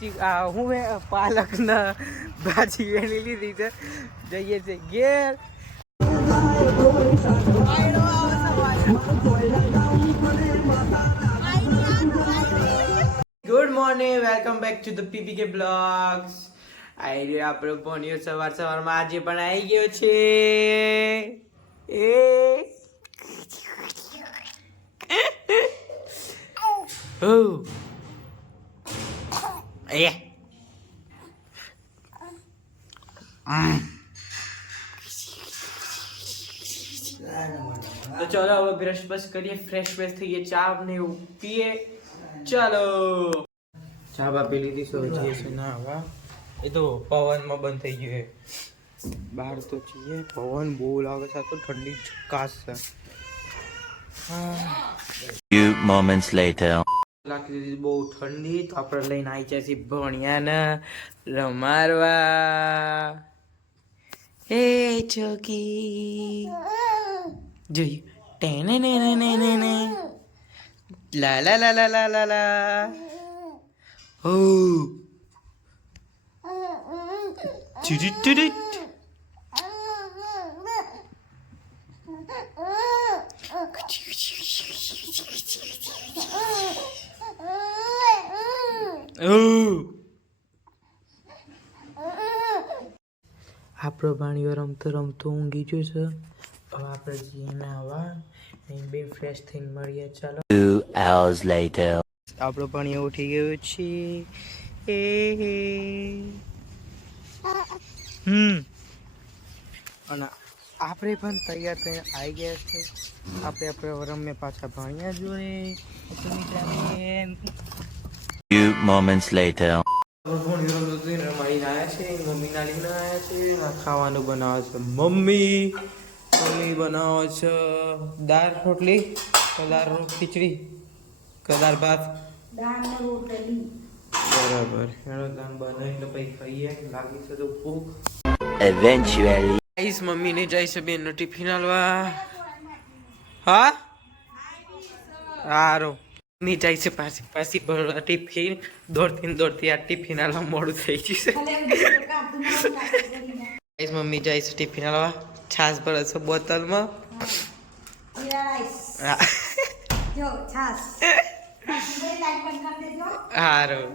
હું પાલકના ભાજી વેણી લીધી છે. જઈએ છે ઘેર. Good morning, welcome back to the PPK blogs. આવી રહ્યો આપણો ભણ્યો સવારમાં આજે પણ આવી ગયો છે. તો ચલો હવે બ્રશ બસ કરીએ, ફ્રેશ થઈએ, ચા ને એવું પીએ. ચાલો ચા બા પી લીધી. જઈએ છે ના હવા, એ તો પવનમાં બંધ થઈ ગયું. બહાર તો જઈએ, પવન બહુ લાગે છે, તો ઠંડી ચકાસ છે. Few moments later. લાગી દીધી બહુ ઠંડી, તો આપણે લઈને આવી જાય છે ભણિયાને રમાડવા. હે ચોકી જોયું ટેને ને ને ને ને ને લા લા લા લા લા લા લા હો ચુડી ચુડી આપણો ભાણીઓ રમતો ઊંઘી ગયો છે. હવે આપણે જઈએ નાવા, બે ફ્રેશ થઈને મળીએ. ચાલો. 2 hours later. આપણો ભાણીઓ ઉઠી ગયો છે. અને આપણે પણ તૈયાર થઈને આવી ગયા છે. આપણે રમે પાછા ભાણિયા જોડે. Few moments later. રમાડીને આવ્યા છે, મમ્મી ના લઈને આવ્યા છે. ખાવાનું બનાવે છે મમ્મી બનાવે છે દાળ રોટલી, ખીચડી, દાળ ભાત, બરાબર. બનાવીને પછી ખાઈએ. લાગી છે તો ભૂખ. Eventually. મમ્મી ને જાય છે બેન નો ટિફિન આલવા. હા સારું. ની જાય છે પાછી ભરવા ટિફિન. દોડતી આ ટિફિન આલવા મોડું થઈ ગયું છે. મમ્મી જાય છે ટિફિન આલવા. છાશ ભરે છે બોટલમાં. સારું.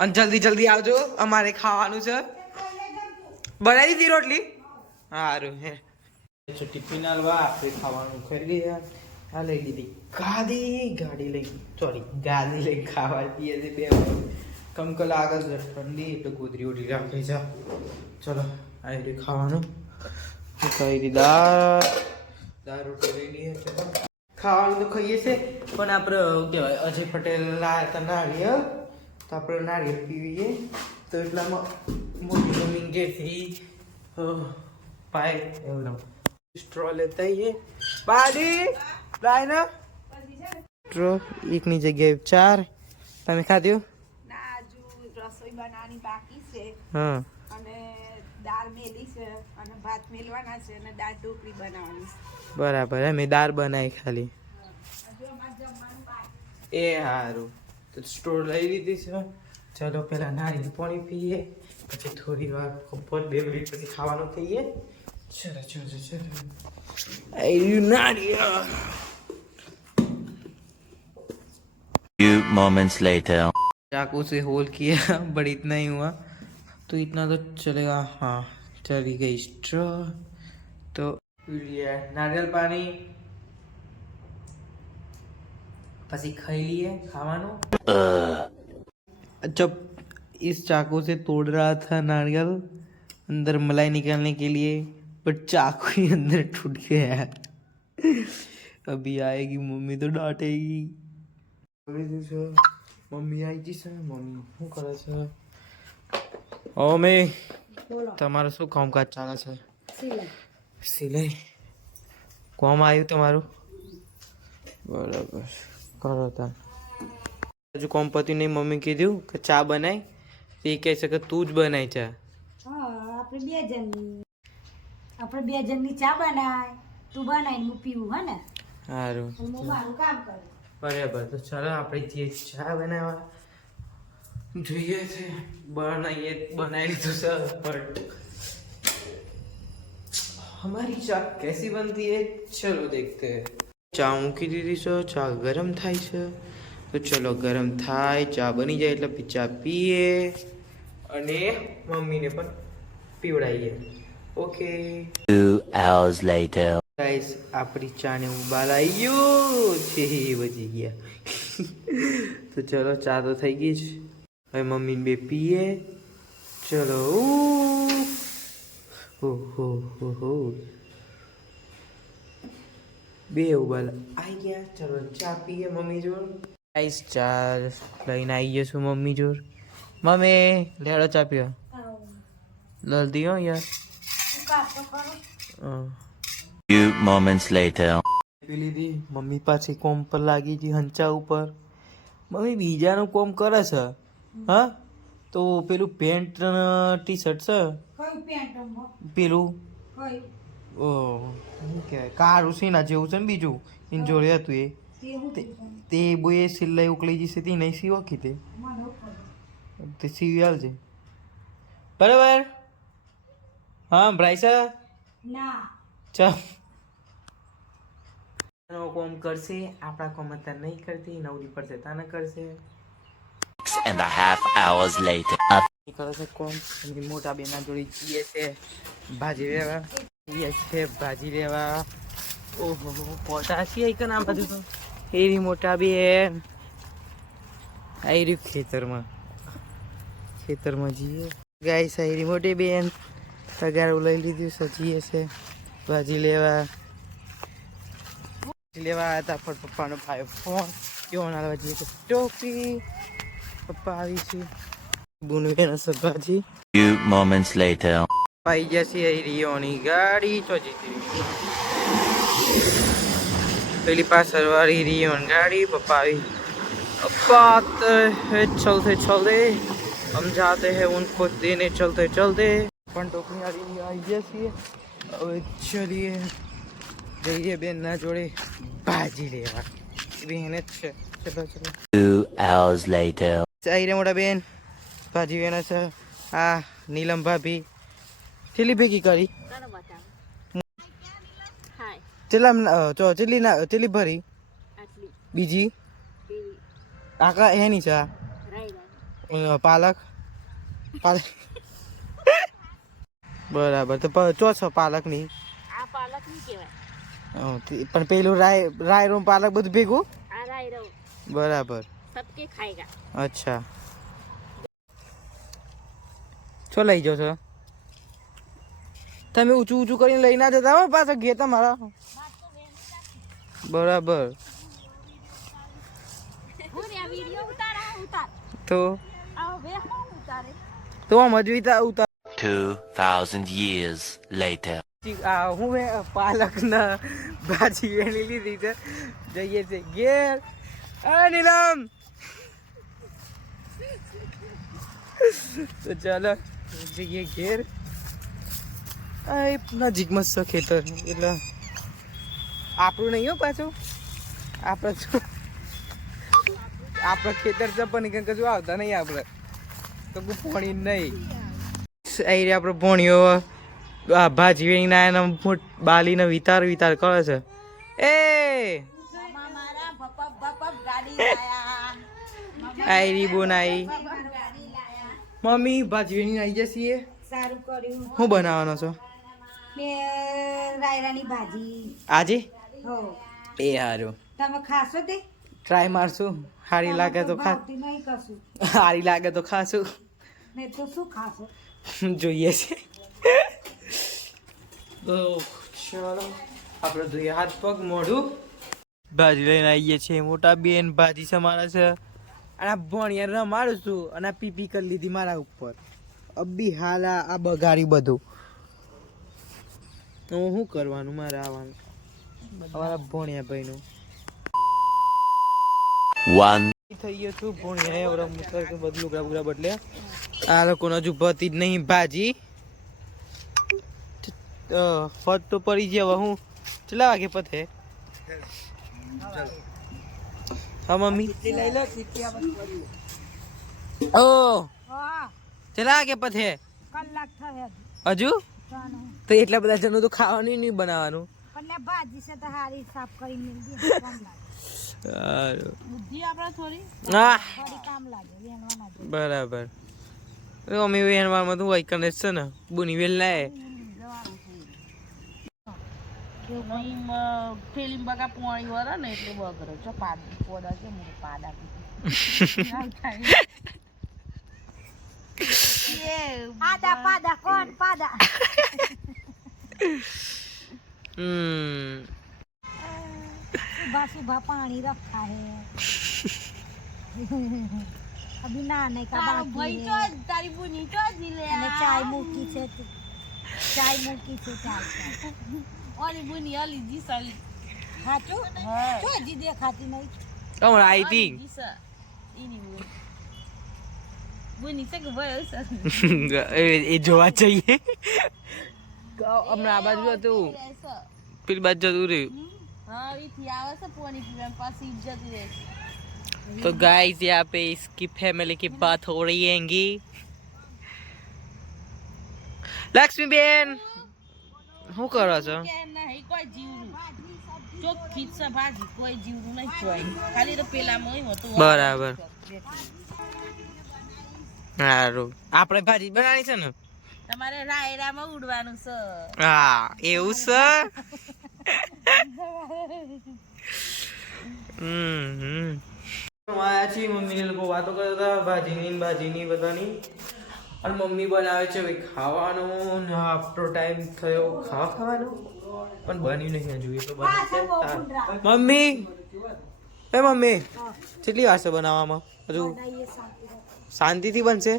અને જલ્દી આવજો, અમારે ખાવાનું છે. બનાવી દીધી રોટલી. સારું હે. ટિફિન આલવા આપણે ખાવાનું ખાઈ લઈએ. આ લઈ લીધી ગાડી લઈ ખાવા દઈએ છે. બે કમકલ આગળ છે ઠંડી, એટલે ગોદરી ઓઢી રાખી છે. ચલો આવી રીતે ખાવાનું ખાઈ દાળ રોટી લઈ લઈએ. ચલો ખાવાનું તો ખાઈએ છે, પણ આપણે શું કહેવાય, અજય પટેલ લાયા હતા નારિયેળ, તો આપણે નારિયેળ પીવીએ. તો એટલામાં મોટી મમ્મી ઘેરથી પાય એવું સ્ટ્રો લેતા આવીએ. બાડી લાઈના સ્ટ્રો એકની જગ્યાએ 4. તમે ખાધું? ના, હજુ રસોઈ બનાવવાની બાકી છે. હા. અને દાળ મેલી છે અને ભાત મેલવાના છે અને દાળ ઢોકળી બનાવવાની છે. બરાબર. મેં દાળ બનાવી ખાલી. હજુ અમારે જમવાનું બાકી. એ સારું. તો સ્ટોર લઈ લીધી છે. ચલો પેલા નારિયેળ પાણી પીએ, પછી થોડી વાર 2 મિનિટ પછી ખાવાનું ખાઈએ. ચલો નારિયેળ. Few moments later. चाकू से होल किया बट इतना ही हुआ, तो इतना तो चलेगा. हाँ, चली गई स्ट्रॉ. तो नारियल पानी પછી ખાઈ लिए खावानो. जब इस चाकू से तोड़ रहा था नारियल अंदर मलाई निकालने के लिए, बट चाकू ही अंदर टूट गया. अभी आएगी मम्मी तो डांटेगी. મમ્મી આવી ગઈ છે. મમ્મી શું કરે છે? મમ્મી તમારું શું કામકાજ ચાલે છે? સિલાઈ કોમ આવ્યું તમારું? બરાબર, કરો તા. હજુ કોમ પતી નહીં. મમ્મી કીધું કે ચા બનાય, તે કહે છે કે તું જ બનાય ચા. આપણે બે જણની ચા બનાય, તું બનાવીને હું પીવું. હે ને? સારું, હું મારું કામ કરું. બરાબર. તો ચાલો આપણે જે ચા બનાવવા જોઈએ છે बनाई ली तो सर बट हमारी चाय कैसी बनती है चलो देखते हैं चा मूकी दीदी सो चा गरम थाय छे तो चलो गरम थाय चा बनी जाए એટલે चा पीए અને મમ્મીને પણ પીવડાવીએ ઓકે 2 hours later. ગાઈસ આપણી ચા ને ઉબાલ આવ્યો છે વજી ગયા તો ચલો ચા તો થઈ ગઈ છે હવે મમ્મી બે પીએ ચલો હો બે ઉબાલ આવી ગયા ચલો ચા પીએ મમ્મી જોડ ગાઈસ ચા લઈને આવી ગયો છું મમ્મી જોડ મમ્મી લેડો ચા પીવા જલ્દી હો યાર Few moments later. પી લીધી મમ્મી પાછી કોમ પર લાગી ગઈ હંચા ઉપર મમ્મી બીજાનું કોમ કરે છે હા તો પેલું પેન્ટ ટી શર્ટ છે પેલું ઓ શું કહેવાય કાળું સીના જેવું છે ને બીજું એની જોડે હતું તે બોએ સિલાઈ ઉકળી જશે તે નહીં સીવો કે તે સીવી આવજે બરાબર હા બ્રાઈસા ચાલ કોમ કરશે આપણા કોમ અત્યારે નહીં કરતી નવરી પડશે તાને કરશે 6.5 hours later. કરે છે કોમ એની મોટા બેના જોડી જઈએ છે ભાજી લેવા જઈએ છે ભાજી લેવા ઓહો પોટાશી આઈ કે નામ બધું તો એરી મોટા બેન આઈ રહ્યું ખેતરમાં જઈએ ગાઈસ આઈ મોટી બેન તગારું લઈ લીધું સજીએ છે ભાજી લેવા હતા પણ પપ્પાનો ભાઈ ફોન કેવો નાલવા જઈએ તો ટોપી પપ્પા આવી છે બુનવેના સભાજી Few moments later. પાઈ જશે રિયોની ગાડી તો જીતી પેલી પાછળ વાળી રિયોની ગાડી પપ્પા આવી पप्पा आते हैं चलते चलते हम जाते हैं उनको देने चलते चलते પણ ટોપી આવી ગયા છીએ હવે ચલીએ જઈએ બેનના જોડે ભાજી લેવા બેન જ છે ચલો ચલો 2 hours later. ચાઈ રે મોટા બેન ભાજી વેના છે આ નીલમ ભાભી ચેલી ભેગી કરી ચેલી ભરી બીજી આકા એની છે પાલક પાલક બરાબર તો ચો છો પાલક ની આ પાલક ની કહેવાય પણ પેલું રાય રો પાલક બધું ભેગું આ રાઈ રહો બરાબર સબકે ખાएगा અચ્છા છો લઈ જાઓ છો તમે ઊંચું ઊંચું કરીને લઈ ના જતા હો પાછા ઘે તમારા બરાબર તો તો આમ જ ઉતાર 2000 years later. હું મેં પાલક ના ભાજી વેણી લીધી છે જઈએ છે ઘેર આ નીલમ તો ચાલો જઈએ ઘેર આ નજીકમાં છે ખેતર એટલે આપણું નહીં હો પાછું આપણે ખેતર છે પણ કશું આવતા નહીં આપણે તો પોણી નહીં આવી આપણે પોણીઓ ભાજી વેણી ના એના બાલીને વિતાર કરે છે એ આયરી બોનાઈ મમ્મી ભાજી વેણી આવી જશે સારું કર્યું શું બનાવવાનો છો મે રાયરાની ભાજી આજે હો એ હારું તમે ખાશો તે ટ્રાય મારશું સારી લાગે તો ખા નહીં કશું સારી લાગે તો ખાશું નહીં તો શું ખાશો જોઈએ છે તો ચાલો આપણે જોઈએ હાથ પગ મોઢું ભાજી લઈને આવીએ છીએ મોટા બેન ભાજી સમારે છે અને આ ભણિયાર મારું છું અને આ પીપી કરી લીધી મારા ઉપર અબ્બી હાલ આ બગાડી બધું તો શું કરવાનું મારે આવવાનું અમારા ભણિયા ભાઈનું 1 થઈ ગયો છું ભણિયા એવડા મુકર કે બધું લુગડા બુગડા બદલે આ લોકોનો હજુ પતી જ નહીં ભાજી ફટ તો પડી જાય હું કેટલા વાગે પતે હા મમ્મી ઓ હા ચલા કે પથે કલાક થયો હજુ તો એટલા બધા જણનું તો ખાવાનું નહીં બનાવવાનું. પણ ભાજી છે તો હારી સાફ કરી મેલદી કામ લાગે બુદ્ધિ આપણે થોડી હા કામ લાગે વેણવાના જ. બરાબર અમે વેણવામાં તો હોય કને છે ને બુની વેલ લાય ફિલ્મ બગા પોણી વરા ને એટલે બગડે છો પોડા છે મને પાડા પાડા પાડા કોણ પાડા सुबह सुबह पानी रखा है अभी नहाने का बाकी है तारी बुनी तो जिले અને ચાય મૂકી છે ચાય ઓલી બુની અલી જીસાલી હાચું તો હજી દેખાતી નહીં કોણ આઈ હતી એની બુની છે કે ભાઈ એ જોવા જઈએ હમણાં આ બાજુ હતું પેલી બાજુ જતું રહ્યું. तो गाइस यहाँ पे इसकी फैमिली की बात हो रही हैगी. लक्ष्मी बेन શું કરો છો? કોઈ જીવરું ચોખ્ખી છે ભાજી કોઈ જીવરું નહીં જોઈ ખાલી તો પેલામાં હતું બરાબર સારું આપણે ભાજી બનાવવાની છે ને તમારે રાયરામાં ઉડવાનું છે. હા એવું છે. મમ્મી ને લોકો વાતો કરતા હતા ભાજીની બધાની અને મમ્મી બનાવે છે ખાવાનું ને આપણો ટાઈમ થયો ખાવાનું પણ બન્યું નહીં હજુ. એ તો બને છે. મમ્મી એ મમ્મી કેટલી વાર છે બનાવવામાં? હજુ શાંતિથી બનશે?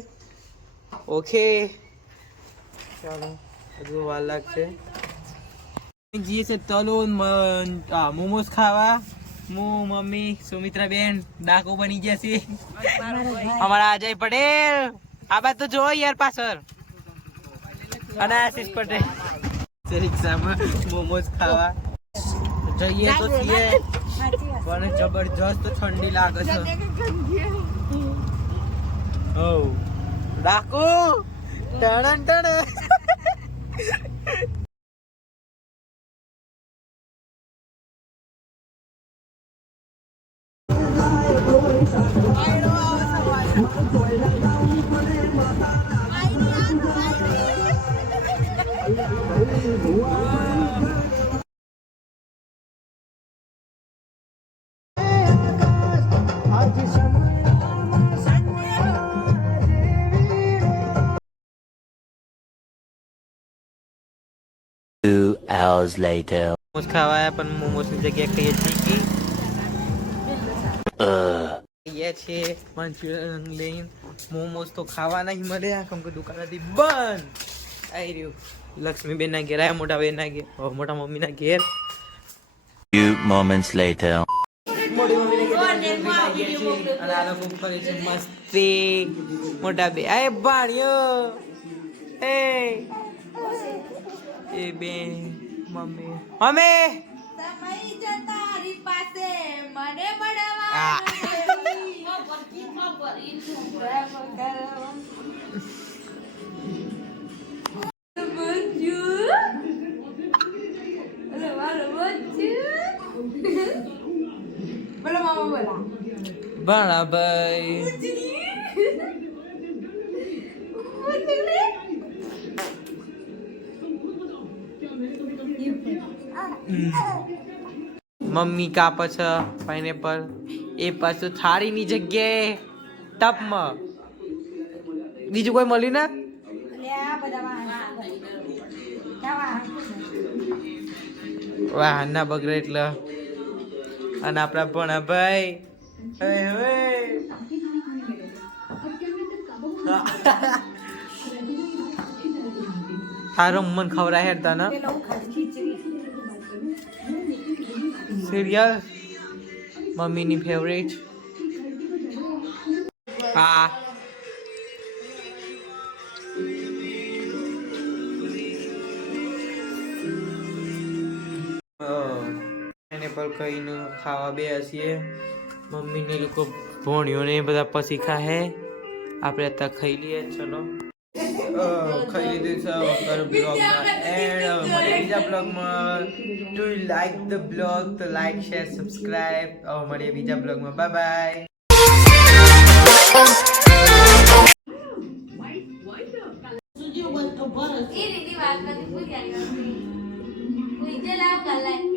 ઓકે ચાલો હજુ વાર લાગશે. જઈએ છે તલોન મોમોસ ખાવા. હું મમ્મી સુમિત્રા બેન ડાકો બની ગયા છે. અમારા અજય પટેલ આ બાત તો જો યાર પાછળ અને આશીષ પટેલ રિક્ષામાં મોમોસ ખાવા જઈએ તો છીએ પણ જબરજસ્ત ઠંડી લાગે છે. ઓ Dakor ટણ ટણ Two hours later. Momos ખાવા પણ મોમોસ ની જગ્યાએ ખાઈએ છીએ ખાઈએ છીએ મંચુરિયન લઈને. મોમોસ તો ખાવા નહીં મળ્યા કેમ કે દુકાન હતી બંધ. આવી રહ્યું લક્ષ્મી બેન ના ઘેર આયા મોટા બેન ના ઘેર મોટા મમ્મી ના ઘેર. Few moments later. મોટી મમ્મી ના ઘેર અને આ લોકો કરે છે મસ્તી. મોટા બે આય ભાણ્યો એ બેન મમ્મી મમ્મી સમય જતા હરી પાસે મને મળવા આ બોલો મામા બોલા ભાણાભાઈ મમ્મી કાપે છે પાઇનેપલ એ પાછું થાળીની જગ્યાએ ટપમાં. બીજું કોઈ મળ્યું ને? વાહન ના બગડે એટલે. અને આપણા ભણાભાઈ તારો મન ખવડાય હેરતા ને સિરિયલ મમ્મીની ફેવરેટ. હા પાઇનેપલ ખાઈને ખાવા બે છીએ. મમ્મીને લોકો ભોણ્યો ને બધા પછી ખાહે. આપણે અત્યારે ખાઈ લઈએ ચલો ખાઈ લીધું છે કર બ્લોગમાં એન્ડ મળીએ બીજા બ્લોગમાં do you like the blog તો લાઈક શેર સબસ્ક્રાઇબ મળીએ બીજા બ્લોગમાં બાય બાય એ રીતિ વાત નથી પૂરી આવી કોઈ જે લાવ કલાક